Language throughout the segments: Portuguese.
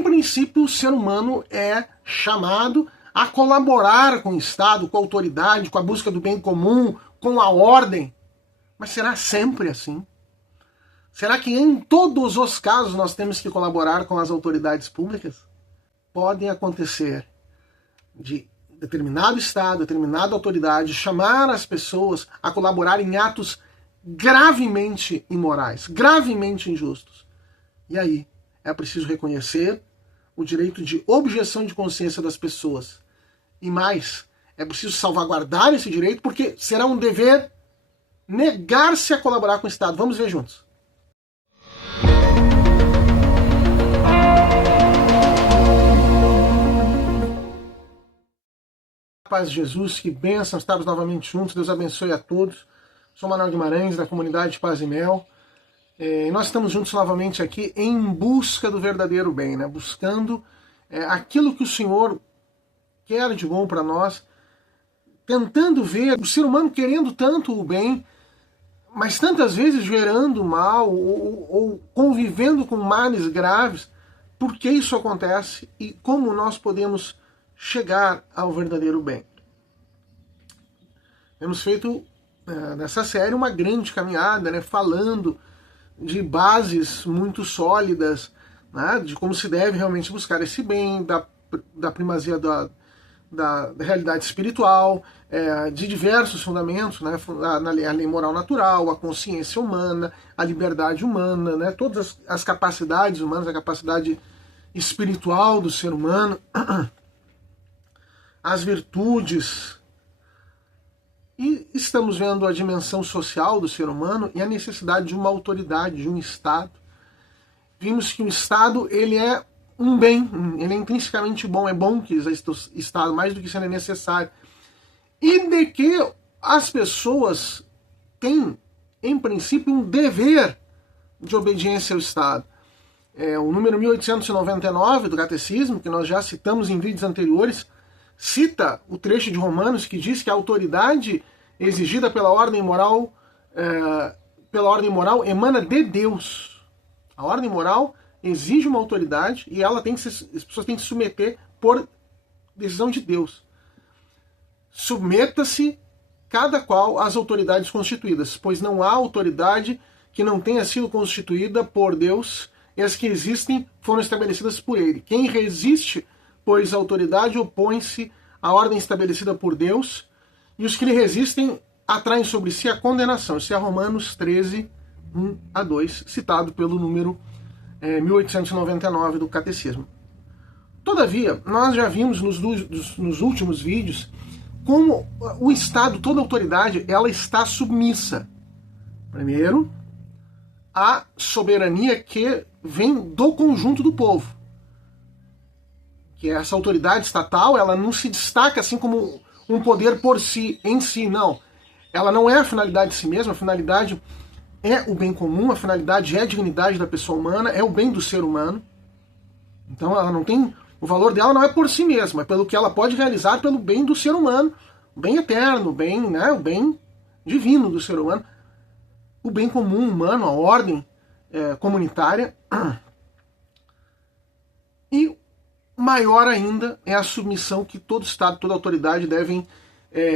Em princípio, o ser humano é chamado a colaborar com o Estado, com a autoridade, com a busca do bem comum, com a ordem. Mas será sempre assim? Será que em todos os casos nós temos que colaborar com as autoridades públicas? Podem acontecer de determinado Estado, determinada autoridade chamar as pessoas a colaborar em atos gravemente imorais, gravemente injustos. E aí é preciso reconhecer o direito de objeção de consciência das pessoas. E mais, é preciso salvaguardar esse direito, porque será um dever negar-se a colaborar com o Estado. Vamos ver juntos. Paz de Jesus, que bênção estarmos novamente juntos. Deus abençoe a todos. Sou Manuel Guimarães, da comunidade Paz e Mel. Nós estamos juntos novamente aqui em busca do verdadeiro bem, né? Buscando aquilo que o Senhor quer de bom para nós, tentando ver o ser humano querendo tanto o bem, mas tantas vezes gerando mal ou convivendo com males graves. Por que isso acontece e como nós podemos chegar ao verdadeiro bem? Temos feito nessa série uma grande caminhada, né, falando de bases muito sólidas, né, de como se deve realmente buscar esse bem, da primazia da realidade espiritual, de diversos fundamentos, né, a lei moral natural, a consciência humana, a liberdade humana, né, todas as capacidades humanas, a capacidade espiritual do ser humano, as virtudes. E estamos vendo a dimensão social do ser humano e a necessidade de uma autoridade, de um Estado. Vimos que o Estado, ele é um bem, ele é intrinsecamente bom, é bom que exista o Estado, mais do que isso é necessário. E de que as pessoas têm, em princípio, um dever de obediência ao Estado. O número 1899 do Catecismo, que nós já citamos em vídeos anteriores, cita o trecho de Romanos que diz que a autoridade exigida pela ordem moral emana de Deus. A ordem moral exige uma autoridade e as pessoas têm que se submeter por decisão de Deus. Submeta-se cada qual às autoridades constituídas, pois não há autoridade que não tenha sido constituída por Deus, e as que existem foram estabelecidas por ele. Quem resiste, pois a autoridade opõe-se à ordem estabelecida por Deus, e os que lhe resistem atraem sobre si a condenação. Isso é Romanos 13, 1 a 2, citado pelo número 1899 do Catecismo. Todavia, nós já vimos nos últimos vídeos como o Estado, toda autoridade, ela está submissa. Primeiro, à soberania que vem do conjunto do povo. Que essa autoridade estatal, ela não se destaca assim como um poder por si, em si, não. Ela não é a finalidade de si mesma, a finalidade é o bem comum, a finalidade é a dignidade da pessoa humana, é o bem do ser humano. Então ela não tem... O valor dela não é por si mesma, é pelo que ela pode realizar pelo bem do ser humano, o bem eterno, o bem divino do ser humano, o bem comum humano, a ordem comunitária. E maior ainda é a submissão que todo Estado, toda autoridade devem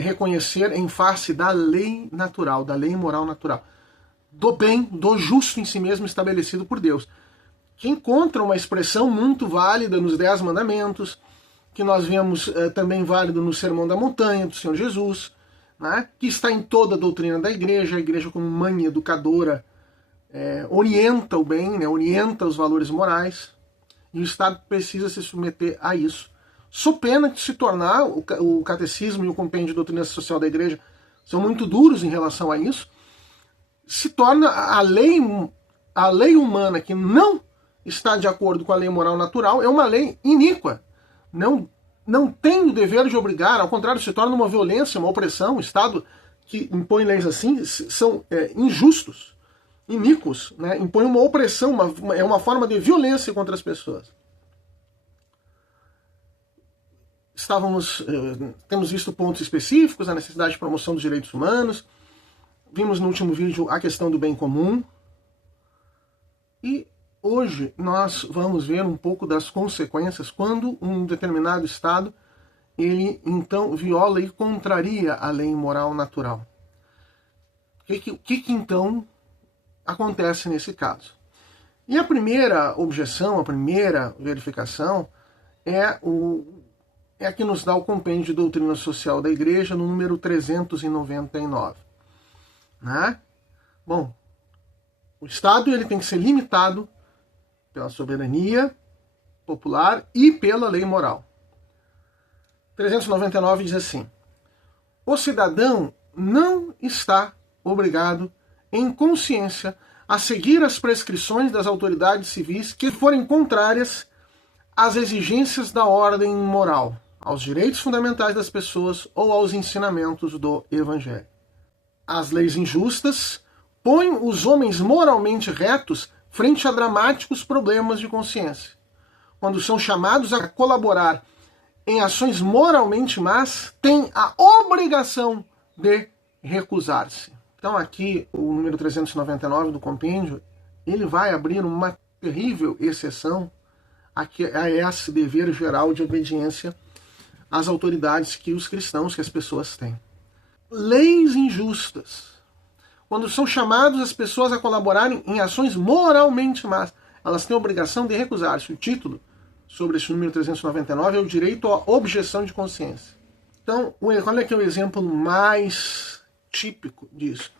reconhecer em face da lei natural, da lei moral natural, do bem, do justo em si mesmo estabelecido por Deus, que encontra uma expressão muito válida nos 10 mandamentos, que nós vemos também válido no Sermão da Montanha do Senhor Jesus, né, que está em toda a doutrina da igreja. A igreja, como mãe educadora, orienta o bem, né, orienta os valores morais, e o Estado precisa se submeter a isso. Sob pena de se tornar, o catecismo e o compêndio de doutrina social da igreja são muito duros em relação a isso, se torna a lei humana que não está de acordo com a lei moral natural, é uma lei iníqua. Não tem o dever de obrigar, ao contrário, se torna uma violência, uma opressão. O Estado que impõe leis assim são injustos, iníquos, né? Impõe uma opressão, é uma forma de violência contra as pessoas. Temos visto pontos específicos, a necessidade de promoção dos direitos humanos, vimos no último vídeo a questão do bem comum, e Hoje nós vamos ver um pouco das consequências quando um determinado Estado ele então viola e contraria a lei moral natural. O que então acontece nesse caso? E a primeira objeção, a primeira verificação é a que nos dá o Compêndio de Doutrina Social da Igreja, no número 399. Né? Bom, o Estado ele tem que ser limitado pela soberania popular e pela lei moral. 399 diz assim: o cidadão não está obrigado, em consciência, a seguir as prescrições das autoridades civis que forem contrárias às exigências da ordem moral, aos direitos fundamentais das pessoas ou aos ensinamentos do Evangelho. As leis injustas põem os homens moralmente retos frente a dramáticos problemas de consciência, quando são chamados a colaborar em ações moralmente más, têm a obrigação de recusar-se. Então aqui, o número 399 do compêndio, ele vai abrir uma terrível exceção a esse dever geral de obediência às autoridades que os cristãos, que as pessoas têm. Leis injustas. Quando são chamados as pessoas a colaborarem em ações moralmente más, elas têm a obrigação de recusar-se. O título sobre esse número 399 é o direito à objeção de consciência. Então, qual é que é o exemplo mais típico disso?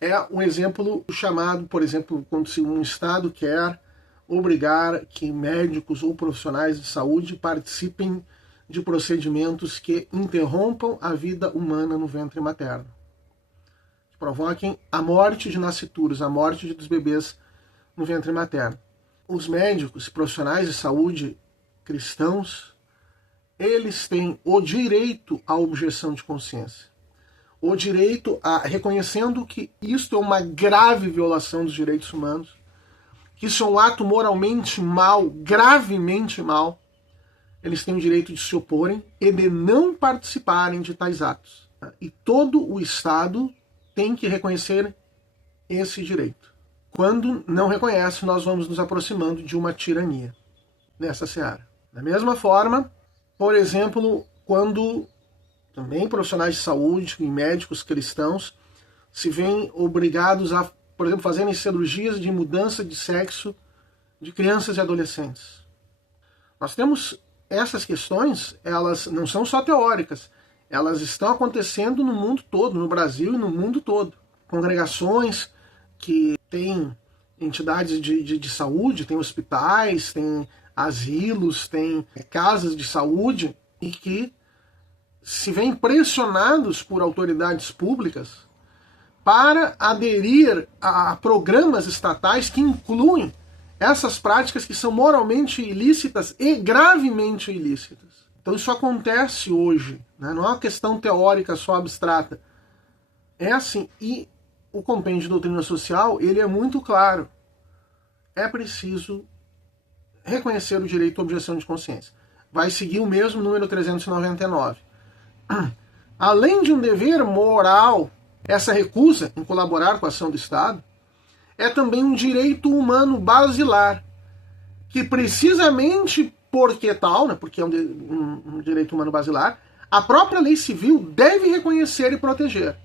É um exemplo chamado, por exemplo, quando um Estado quer obrigar que médicos ou profissionais de saúde participem de procedimentos que interrompam a vida humana no ventre materno, que provoquem a morte de nascituros, a morte dos bebês no ventre materno. Os médicos, profissionais de saúde cristãos, eles têm o direito à objeção de consciência, o direito a, reconhecendo que isto é uma grave violação dos direitos humanos, que isso é um ato moralmente mau, gravemente mau, eles têm o direito de se oporem e de não participarem de tais atos. E todo o Estado tem que reconhecer esse direito. Quando não reconhece, nós vamos nos aproximando de uma tirania nessa seara. Da mesma forma, por exemplo, quando também profissionais de saúde e médicos cristãos se veem obrigados a, por exemplo, fazerem cirurgias de mudança de sexo de crianças e adolescentes. Nós temos essas questões, elas não são só teóricas, elas estão acontecendo no mundo todo, no Brasil e no mundo todo. Congregações que têm entidades de saúde, têm hospitais, têm asilos, têm casas de saúde e que se veem pressionados por autoridades públicas para aderir a programas estatais que incluem essas práticas que são moralmente ilícitas e gravemente ilícitas. Então isso acontece hoje, né? Não é uma questão teórica só abstrata. É assim, e o Compêndio de Doutrina Social, ele é muito claro. É preciso reconhecer o direito à objeção de consciência. Vai seguir o mesmo número 399. Além de um dever moral, essa recusa em colaborar com a ação do Estado é também um direito humano basilar, que precisamente porque tal, né, porque é um direito humano basilar, a própria lei civil deve reconhecer e proteger.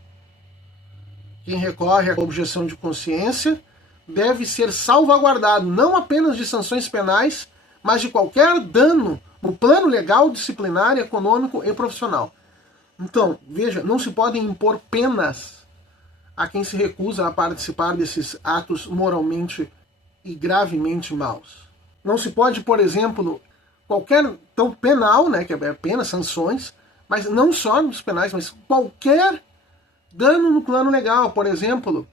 Quem recorre à objeção de consciência deve ser salvaguardado não apenas de sanções penais, mas de qualquer dano no plano legal, disciplinar, econômico e profissional. Então, veja, não se podem impor penas a quem se recusa a participar desses atos moralmente e gravemente maus. Não se pode, por exemplo, qualquer tão penal, né, que é pena, sanções, mas não só nos penais, mas qualquer dano no plano legal, por exemplo,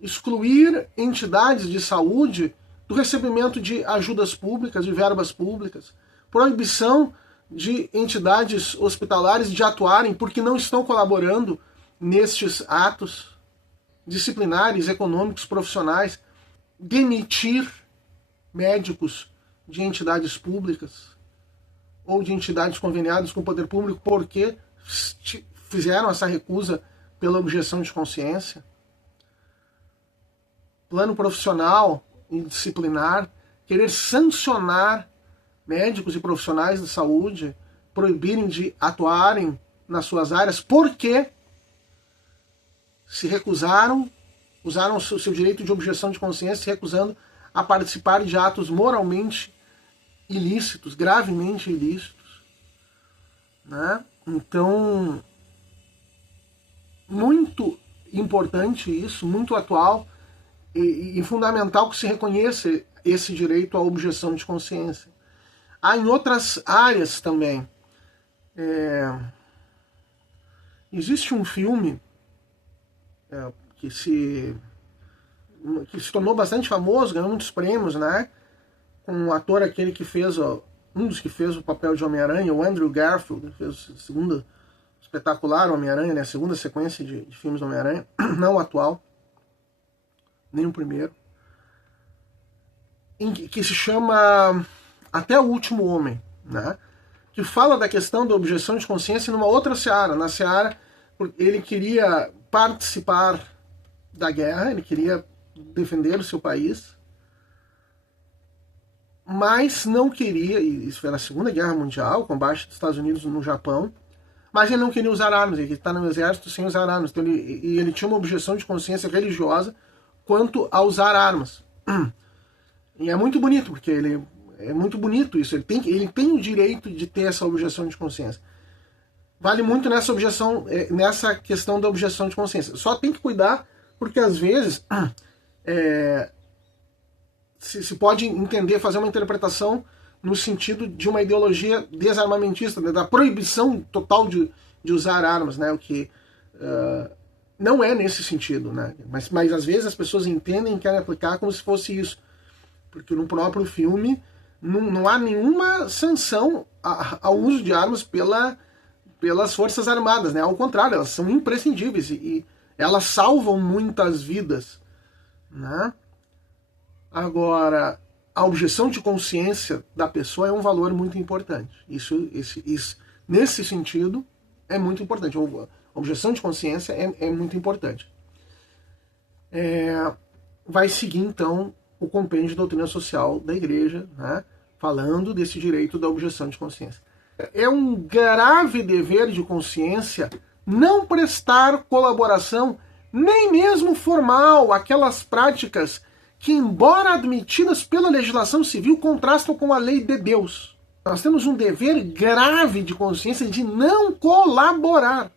excluir entidades de saúde do recebimento de ajudas públicas, de verbas públicas, proibição de entidades hospitalares de atuarem porque não estão colaborando nestes atos disciplinares, econômicos, profissionais, demitir médicos de entidades públicas ou de entidades conveniadas com o poder público porque fizeram essa recusa pela objeção de consciência. Plano profissional e disciplinar querer sancionar médicos e profissionais de saúde, proibirem de atuarem nas suas áreas, porque se recusaram, usaram o seu direito de objeção de consciência, se recusando a participar de atos moralmente ilícitos, gravemente ilícitos, né? Então, muito importante isso, muito atual e fundamental que se reconheça esse direito à objeção de consciência. Há em outras áreas também. Existe um filme que se tornou bastante famoso, ganhou muitos prêmios, né? Com um ator aquele que fez, um dos que fez o papel de Homem-Aranha, o Andrew Garfield, fez a segunda espetacular Homem-Aranha, né? A segunda sequência de filmes do Homem-Aranha, não o atual, nem o primeiro, que se chama Até o Último Homem, né? Que fala da questão da objeção de consciência numa outra seara. Na seara, ele queria participar da guerra, ele queria defender o seu país, mas não queria, e isso foi na Segunda Guerra Mundial, o combate dos Estados Unidos no Japão, mas ele não queria usar armas, ele está no exército sem usar armas, então ele tinha uma objeção de consciência religiosa quanto a usar armas. E é muito bonito, porque é muito bonito isso, ele tem o direito de ter essa objeção de consciência. Vale muito nessa objeção, nessa questão da objeção de consciência. Só tem que cuidar, porque às vezes se pode entender, fazer uma interpretação no sentido de uma ideologia desarmamentista, né, da proibição total de usar armas, né, o que não é nesse sentido, né, mas às vezes as pessoas entendem e querem aplicar como se fosse isso, porque no próprio filme não há nenhuma sanção ao uso de armas pelas Forças Armadas, né, ao contrário, elas são imprescindíveis e elas salvam muitas vidas, né? Agora, a objeção de consciência da pessoa é um valor muito importante. Isso nesse sentido, é muito importante. A objeção de consciência é muito importante. Vai seguir, então, o compêndio de doutrina social da Igreja, né, falando desse direito da objeção de consciência. É um grave dever de consciência não prestar colaboração, nem mesmo formal, àquelas práticas que, embora admitidas pela legislação civil, contrastam com a lei de Deus. Nós temos um dever grave de consciência de não colaborar.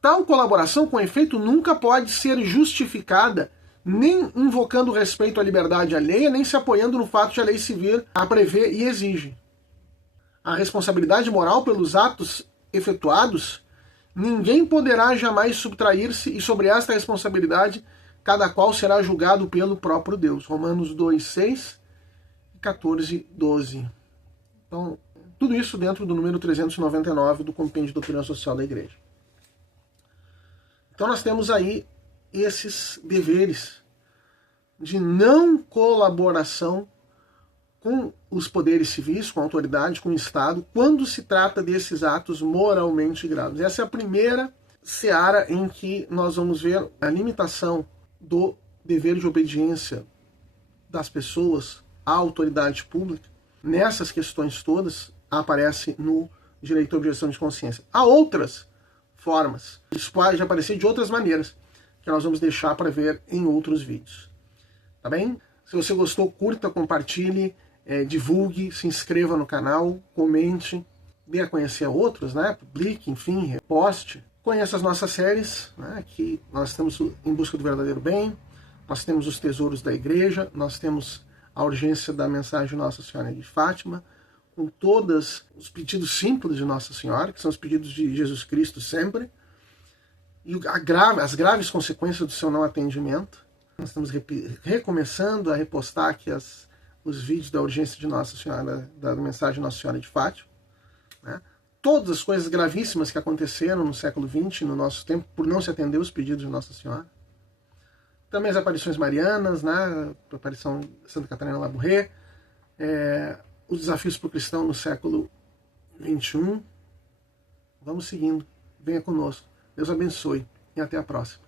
Tal colaboração, com efeito, nunca pode ser justificada nem invocando respeito à liberdade alheia, nem se apoiando no fato de a lei civil a prevê e exige. A responsabilidade moral pelos atos efetuados, ninguém poderá jamais subtrair-se, e sobre esta responsabilidade cada qual será julgado pelo próprio Deus. Romanos 2:6 e 14:12. Então, tudo isso dentro do número 399 do Compêndio de Doutrina Social da Igreja. Então nós temos aí esses deveres de não colaboração com os poderes civis, com a autoridade, com o Estado, quando se trata desses atos moralmente graves. Essa é a primeira seara em que nós vamos ver a limitação do dever de obediência das pessoas à autoridade pública. Nessas questões todas aparece no direito à objeção de consciência. Há outras formas, isso pode aparecer de outras maneiras, que nós vamos deixar para ver em outros vídeos. Tá bem? Se você gostou, curta, compartilhe, divulgue, se inscreva no canal, comente, dê a conhecer a outros, né? Publique, enfim, reposte. Conheça as nossas séries, né? Que nós estamos em busca do verdadeiro bem, nós temos os tesouros da igreja, nós temos a urgência da mensagem de Nossa Senhora de Fátima, com todos os pedidos simples de Nossa Senhora, que são os pedidos de Jesus Cristo sempre, e as graves consequências do seu não atendimento. Nós estamos recomeçando a repostar aqui os vídeos da urgência de Nossa Senhora, da mensagem de Nossa Senhora de Fátima, né? Todas as coisas gravíssimas que aconteceram no século XX, no nosso tempo, por não se atender os pedidos de Nossa Senhora. Também as aparições marianas, né? A aparição de Santa Catarina Labouré, os desafios para o cristão no século XXI. Vamos seguindo. Venha conosco. Deus abençoe e até a próxima.